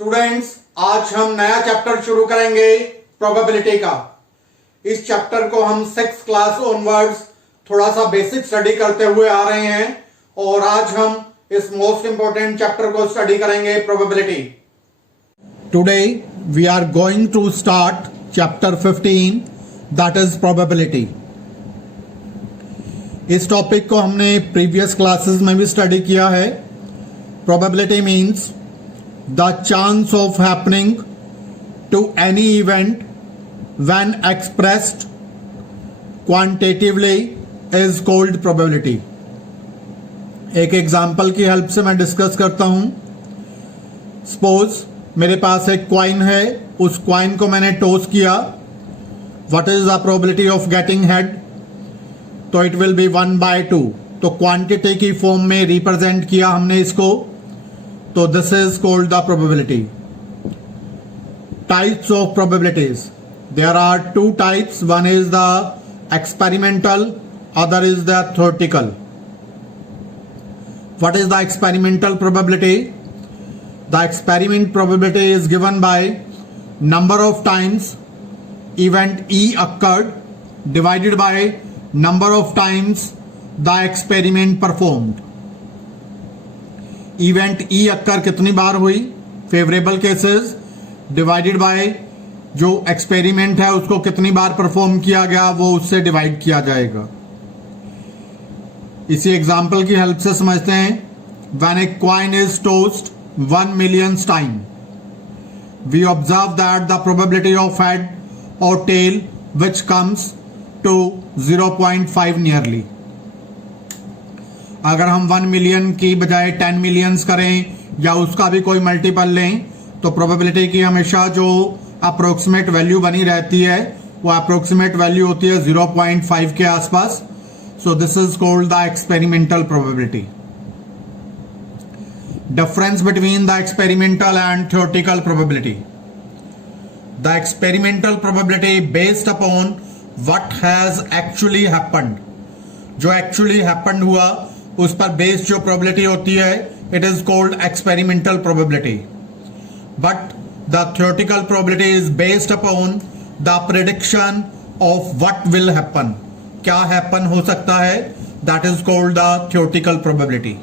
Students, आज हम नया चैप्टर शुरू करेंगे प्रोबेबिलिटी का। इस चैप्टर को हम 6th क्लास ऑनवर्ड्स थोड़ा सा बेसिक स्टडी करते हुए आ रहे हैं और आज हम इस मोस्ट इंपॉर्टेंट चैप्टर को स्टडी करेंगे, probability. Today we are going to start chapter 15, that is probability. इस टॉपिक को हमने प्रीवियस क्लासेस में भी स्टडी किया है। Probability means the chance of happening to any event when expressed quantitatively is called probability। एक example की help से मैं डिस्कस करता हूं। सपोज मेरे पास एक क्वाइन है, उस क्वाइन को मैंने टॉस किया। What is the probability of getting head? तो इट विल बी 1/2। तो क्वांटिटी की फॉर्म में रिप्रेजेंट किया हमने इसको, तो this is called the probability। Types of probabilities, there are two types, one is the experimental, other is the theoretical। What is the experimental probability? The experiment probability is given by number of times event E occurred divided by number of times the experiment performed। Event E occur कितनी बार हुई, favourable cases, divided by जो experiment है उसको कितनी बार perform किया गया, वो उससे डिवाइड किया जाएगा। इसी एग्जांपल की हेल्प से समझते हैं। When a coin is tossed 1 million time, we observe that the probability of head और tail which comes to 0.5 nearly. अगर हम 1 million की बजाय 10 millions करें या उसका भी कोई मल्टीपल लें, तो प्रोबेबिलिटी की हमेशा जो अप्रोक्सीमेट वैल्यू बनी रहती है वो अप्रोक्सीमेट वैल्यू होती है 0.5 के आसपास। So this is called the experimental probability. Difference between the experimental and theoretical probability. The experimental probability based upon what has actually happened. जो एक्चुअली हैपेंड हुआ उस पर बेस्ड जो प्रोबेबिलिटी होती है, it is called experimental probability. But the theoretical probability is based upon the prediction of what will happen. क्या happen हो सकता है, that is called the theoretical probability.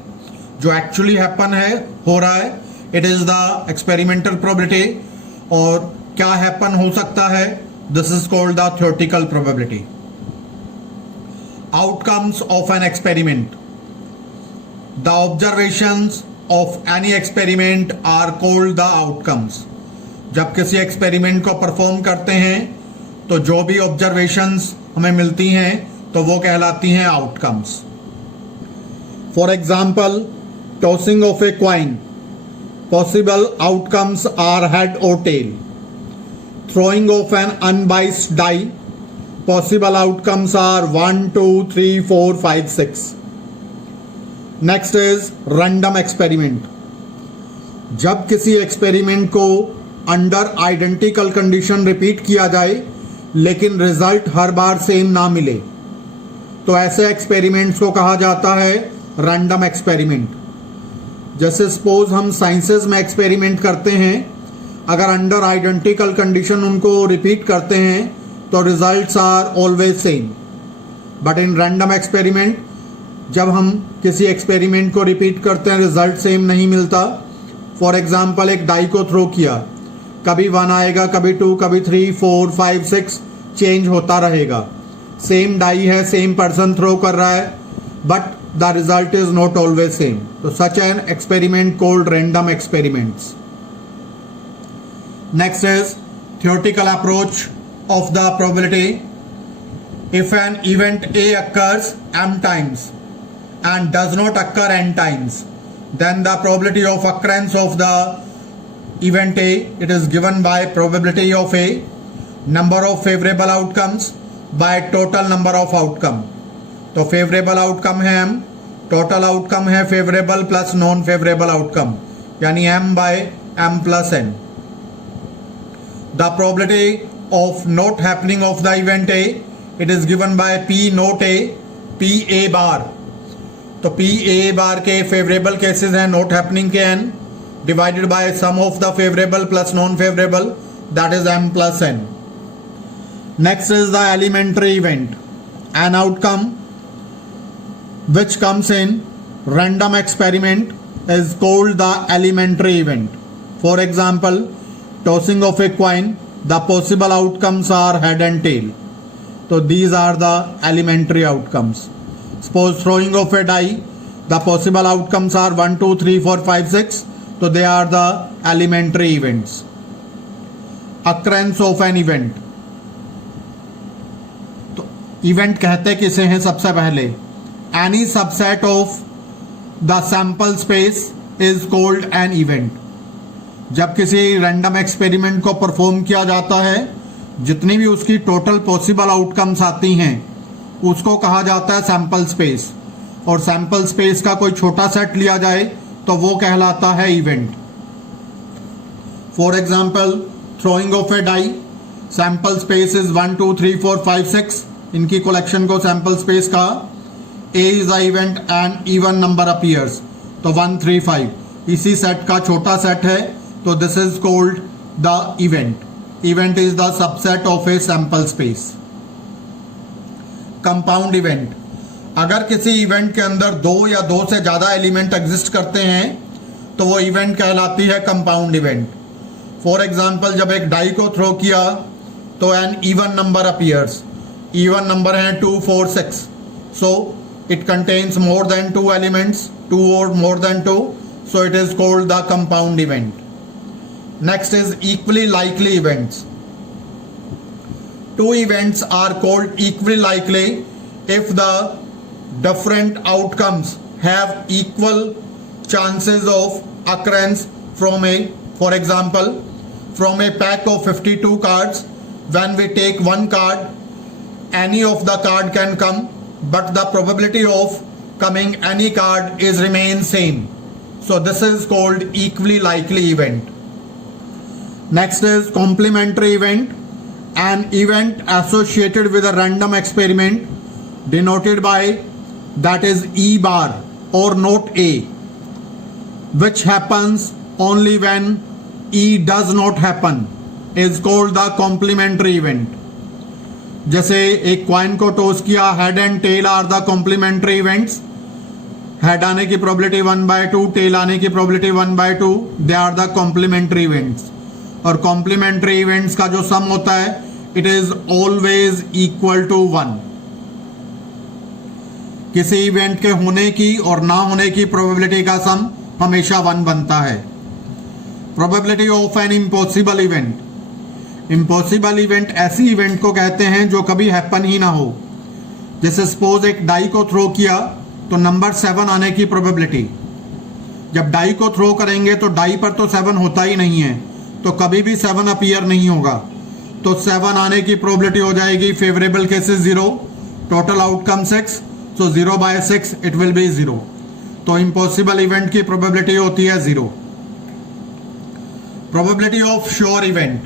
जो एक्चुअली हैपन है, हो रहा है, it is the experimental probability. और क्या हैपन हो सकता है, this is called the theoretical probability. Outcomes of an experiment. The observations of any experiment are called the outcomes। जब किसी एक्सपेरिमेंट को परफॉर्म करते हैं तो जो भी ऑब्जर्वेशंस हमें मिलती हैं तो वो कहलाती हैं outcomes. For example, tossing of a coin, possible outcomes are head और tail. Throwing of an unbiased die, possible outcomes are 1 2 3 4 5 6। Next is random experiment. जब किसी एक्सपेरिमेंट को अंडर आइडेंटिकल कंडीशन रिपीट किया जाए लेकिन रिजल्ट हर बार सेम ना मिले, तो ऐसे एक्सपेरिमेंट्स को कहा जाता है रैंडम एक्सपेरिमेंट। जैसे सपोज हम साइंसेस में एक्सपेरिमेंट करते हैं, अगर अंडर आइडेंटिकल कंडीशन उनको रिपीट करते हैं तो results are always same. But in random experiment जब हम किसी एक्सपेरिमेंट को रिपीट करते हैं, रिजल्ट सेम नहीं मिलता। फॉर एग्जाम्पल, एक डाई को थ्रो किया, कभी 1 आएगा, कभी 2, कभी 3 4 5 6, चेंज होता रहेगा। सेम डाई है, सेम पर्सन थ्रो कर रहा है, but the result is not always same. तो such an experiment called random experiments. Next is theoretical approach of the probability. If an event a occurs m times and does not occur n times, then the probability of occurrence of the event A, it is given by probability of A, number of favorable outcomes by total number of outcome। तो favorable outcome है m, total outcome है favorable plus non favorable outcome, यानी m by m plus n। The probability of not happening of the event A, it is given by P not A, P A bar। तो P A बार के favourable cases हैं not happening के n, divided by sum of the favorable plus non-favorable, that is m plus n. Next is the elementary event. An outcome which comes in random experiment is called the elementary event. For example, tossing of a coin, the possible outcomes are head and tail. So these are the elementary outcomes. Suppose throwing of a die, the possible outcomes are 1, 2, 3, 4, 5, 6. So they are the elementary events. Occurrence of an event. तो event कहते किसे हैं? सबसे पहले any subset of the sample space is called an event. जब किसी random experiment को perform किया जाता है, जितनी भी उसकी टोटल पॉसिबल आउटकम्स आती हैं उसको कहा जाता है सैंपल स्पेस. और सैंपल स्पेस का कोई छोटा सेट लिया जाए तो वो कहलाता है event. For example, throwing of a die, sample space is 1, 2, 3, 4, 5, 6. इनकी कलेक्शन को सैंपल स्पेस का A is the event and even number appears. तो 1, 3, 5 इसी सेट का छोटा सेट है, तो this is called the event. Event is the subset of a sample space. Compound event. अगर किसी इवेंट के अंदर दो या दो से ज्यादा एलिमेंट एग्जिस्ट करते हैं तो वो इवेंट कहलाती है कंपाउंड इवेंट. फॉर एग्जाम्पल, जब एक डाई को थ्रो किया तो an even number appears. Even number है 2, 4, 6. So it contains more than 2 elements, 2 और more than 2. So it is called the compound event. Next is equally likely events. 2 events are called equally likely if the different outcomes have equal chances of occurrence from a, for example, from a pack of 52 cards, when we take one card, any of the card can come, but the probability of coming any card is remain same. So this is called equally likely event. Next is complementary event. An event associated with a random experiment denoted by that is E bar or note A, which happens only when E does not happen, is called the complementary event. जैसे एक coin को toss किया, head and tail are the complementary events. Head आने की probability 1/2, tail आने की probability 1/2. They are the complementary events. और complementary events का जो सम होता है, it is always equal to 1. किसी इवेंट के होने की और ना होने की प्रोबेबिलिटी का सम हमेशा 1 बनता है. Probability of an impossible event. Impossible event ऐसी इवेंट को कहते हैं जो कभी हैपन ही ना हो. जैसे सपोज एक डाई को थ्रो किया तो नंबर 7 आने की प्रोबेबिलिटी. जब डाई को थ्रो करेंगे तो डाई पर तो 7 होता ही नहीं है, तो कभी भी 7 अपीयर नहीं होगा. तो 7 आने की प्रोबेबिलिटी हो जाएगी favourable cases 0, total outcome 6. So 0/6 it will B 0. तो इम्पॉसिबल इवेंट की प्रोबेबिलिटी होती है 0. Probability of sure event.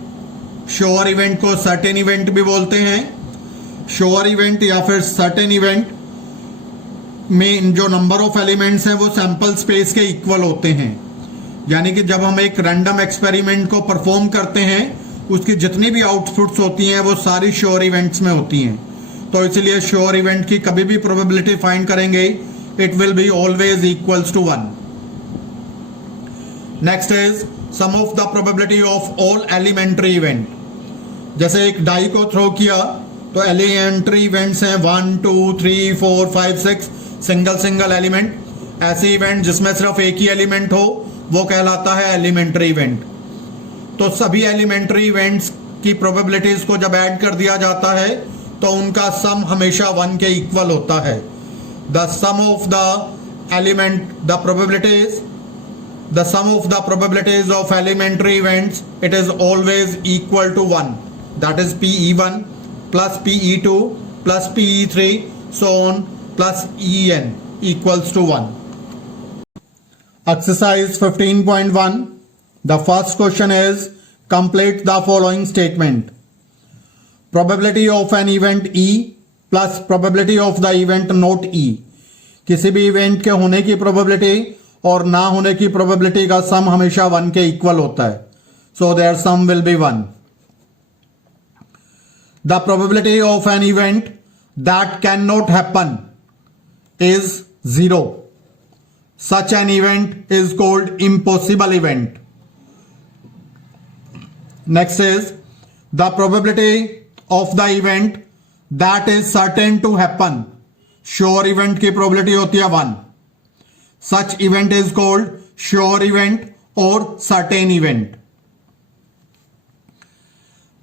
Sure event को सर्टेन इवेंट भी बोलते हैं. श्योर इवेंट या फिर सर्टेन इवेंट में जो नंबर ऑफ एलिमेंट्स हैं वो सैंपल स्पेस के इक्वल होते हैं. यानी कि जब हम एक रैंडम एक्सपेरिमेंट को परफॉर्म करते हैं, उसकी जितनी भी आउटपुट्स होती हैं वो सारी श्योर इवेंट्स में होती हैं. तो इसलिए श्योर इवेंट की कभी भी प्रोबेबिलिटी फाइंड करेंगे, it will be always equals to 1. Next is sum of the probability of all elementary event. जैसे एक डाई को थ्रो किया तो एलिमेंट्री इवेंट्स हैं 1, 2, 3, 4, 5, 6 सिंगल एलिमेंट. ऐसे इवेंट जिसमें सिर्फ एक ही एलिमेंट हो वो कहलाता है एलिमेंट्री इवेंट. तो सभी एलिमेंट्री इवेंट्स की प्रोबेबिलिटीज को जब ऐड कर दिया जाता है तो उनका सम हमेशा 1 के इक्वल होता है. The sum of the element the probabilities the sum of the probabilities of elementary events, it is always equal to 1. That is PE1 plus PE2 plus PE3 so on plus EN equals to 1. Exercise 15.1. The first question is complete the following statement. Probability of an event E plus probability of the event not E. किसी भी event के होने की probability और ना होने की probability का सम हमेशा 1 के इक्वल होता है, so their sum will be 1. The probability of an event that can not happen is 0. Such an event is called impossible event. Next is the probability of the event that is certain to happen. Sure event की probability होती है 1. Such event is called sure event or certain event.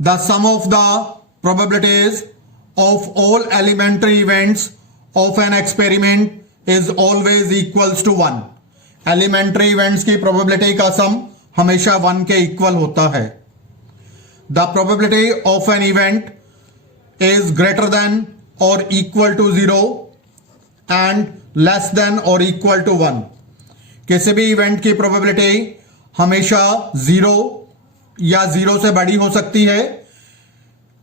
The sum of the probabilities of all elementary events of an experiment is always equals to 1. Elementary events की probability का sum हमेशा 1 के equal होता है. The probability of an event is greater than or equal to 0 and less than or equal to 1. किसी भी event की probability हमेशा 0 या 0 से बड़ी हो सकती है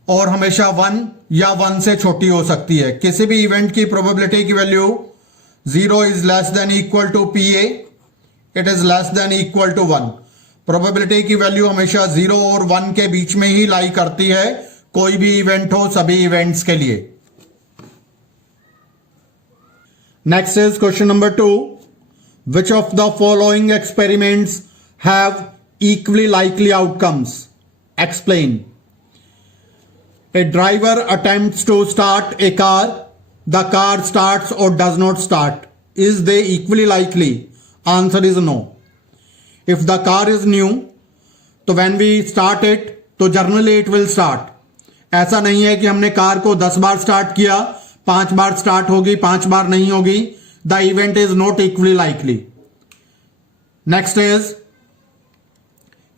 और हमेशा 1 या 1 से छोटी हो सकती है. किसी भी इवेंट की प्रोबेबिलिटी की value 0 is less than equal to PA, it is less than equal to 1. Probability की वैल्यू हमेशा 0 और 1 के बीच में ही लाई करती है, कोई भी इवेंट हो, सभी इवेंट्स के लिए. Next is question number 2. Which of the following experiments have equally likely outcomes? Explain. A driver attempts to start a car. The car starts or does not start. Is they equally likely? Answer is no. If the car is new, तो when we start it, तो generally it will start. ऐसा नहीं है कि हमने car को 10 बार start किया, 5 बार start होगी, 5 बार नहीं होगी. The event is not equally likely. Next is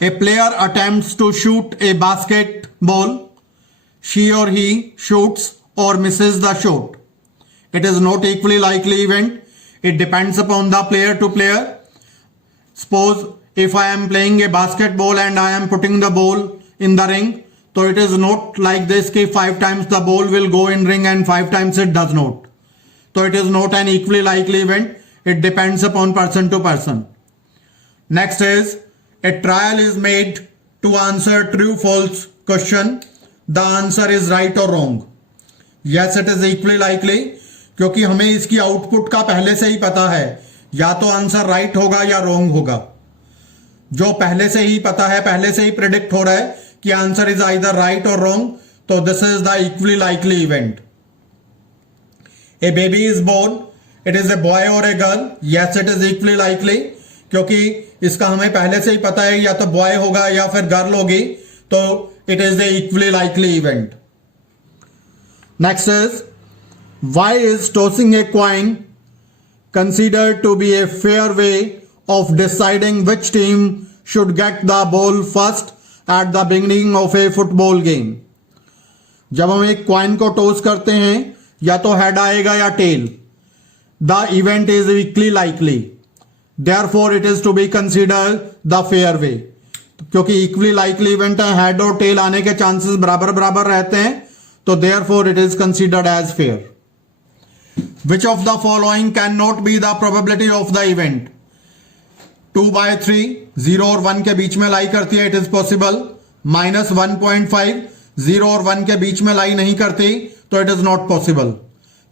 a player attempts to shoot a basketball. She or he shoots or misses the shot. It is not equally likely event. It depends upon the player to player. Suppose if I am playing a basketball and I am putting the ball in the ring, so it is not like this कि 5 times the ball will go in ring and 5 times it does not. So it is not an equally likely event. It depends upon person to person. Next is a trial is made to answer true false question. The answer is right or wrong. Yes, it is equally likely. क्योंकि हमें इसकी output का पहले से ही पता है, या तो आंसर राइट होगा या रॉन्ग होगा. जो पहले से ही पता है, पहले से ही प्रेडिक्ट हो रहा है कि answer is either right or wrong, तो this is the equally likely event. A baby is born. It is a boy or a girl. Yes, it is equally likely. क्योंकि इसका हमें पहले से ही पता है या तो बॉय होगा या फिर गर्ल होगी, तो it is the equally likely event. Next is, why is tossing a coin considered to be a fair way of deciding which team should get the ball first at the beginning of a football game? जब हम एक coin को toss करते हैं, या तो head आएगा या tell, the event is equally likely. Therefore, it is to be considered the fair way. क्योंकि इक्वली लाइकली इवेंट है, हेड और टेल आने के चांसेस बराबर बराबर रहते हैं, तो therefore it is considered as fair. Which of the following can not be the probability of the event? 2/3 0 और 1 के बीच में लाई करती है, इट इज पॉसिबल. -1.5 0 और 1 के बीच में लाई नहीं करती, तो इट इज नॉट पॉसिबल.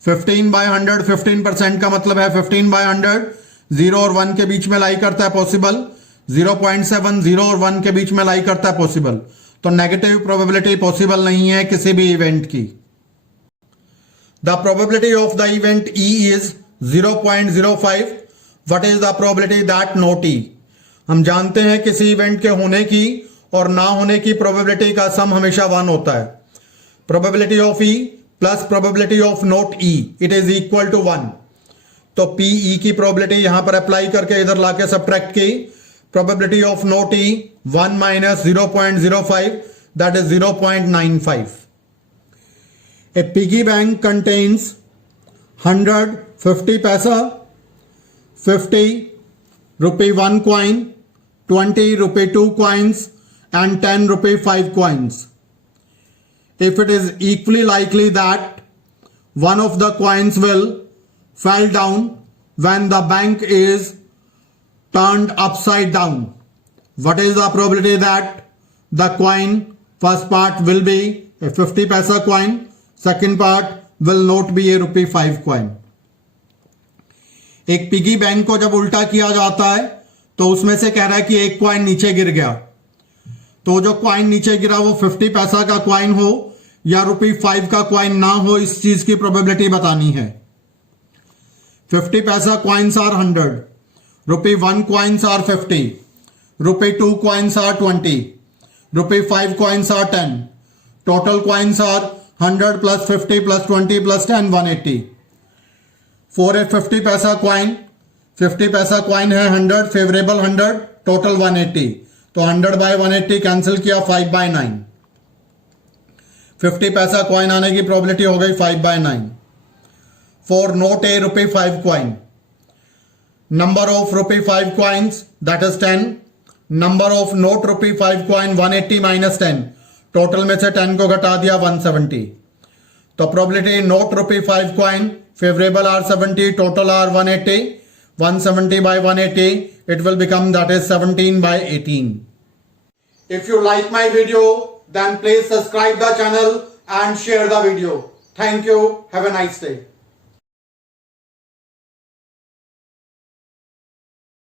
15/100 15% का मतलब है 15/100. 0 और 1 के बीच में लाई करता है, पॉसिबल. 0.7 0 और 1 के बीच में लाई करता है, पॉसिबल. तो नेगेटिव प्रोबेबिलिटी पॉसिबल नहीं है किसी भी इवेंट की. The probability of the event E is 0.05. What is the probability that not E? हम जानते हैं किसी इवेंट के होने की और ना होने की प्रोबेबिलिटी का सम हमेशा 1 होता है. Probability of E plus probability of not E, it is equal to 1. तो PE की प्रोबेबिलिटी यहां पर अप्लाई करके इधर लाके सब्ट्रैक्ट की. Probability of not E 1 minus 0.05, that is 0.95. A piggy bank contains 100 50 paisa, 50 rupee 1 coin, 20 rupee 2 coins and 10 rupee 5 coins. If it is equally likely that one of the coins will fall down when the bank is turned upside down, what is the probability that the coin first part will be a 50 paisa coin, second part will not be a ₹5 coin. एक piggy bank को जब उल्टा किया जाता है तो उसमें से कह रहा है कि एक कॉइन नीचे गिर गया, तो जो कॉइन नीचे गिरा वो 50 पैसा का कॉइन हो या ₹5 का कॉइन ना हो, इस चीज की प्रोबेबिलिटी बतानी है. 50 पैसा coins are 100, ₹1 coins are 50, ₹2 coins are 20, ₹5 coins are 10. Total coins are 100 plus 50 plus 20 plus 10, 180. For a 50 पैसा कॉइन, 50 पैसा कॉइन है 100, फेवरेबल 100, टोटल 180. तो 100 by 180 कैंसिल किया, 5/9. 50 पैसा कॉइन आने की प्रोबेबिलिटी हो गई 5/9. For note a ₹5 coin, number of ₹5 coins that is 10, number of note ₹5 coin 180 minus 10, total में से 10 को घटा दिया 170. तो probability not ₹5 coin favourable are 70, total are 180, 170 by 180, it will become that is 17/18. If you like my video, then please subscribe the channel and share the video. Thank you. Have a nice day.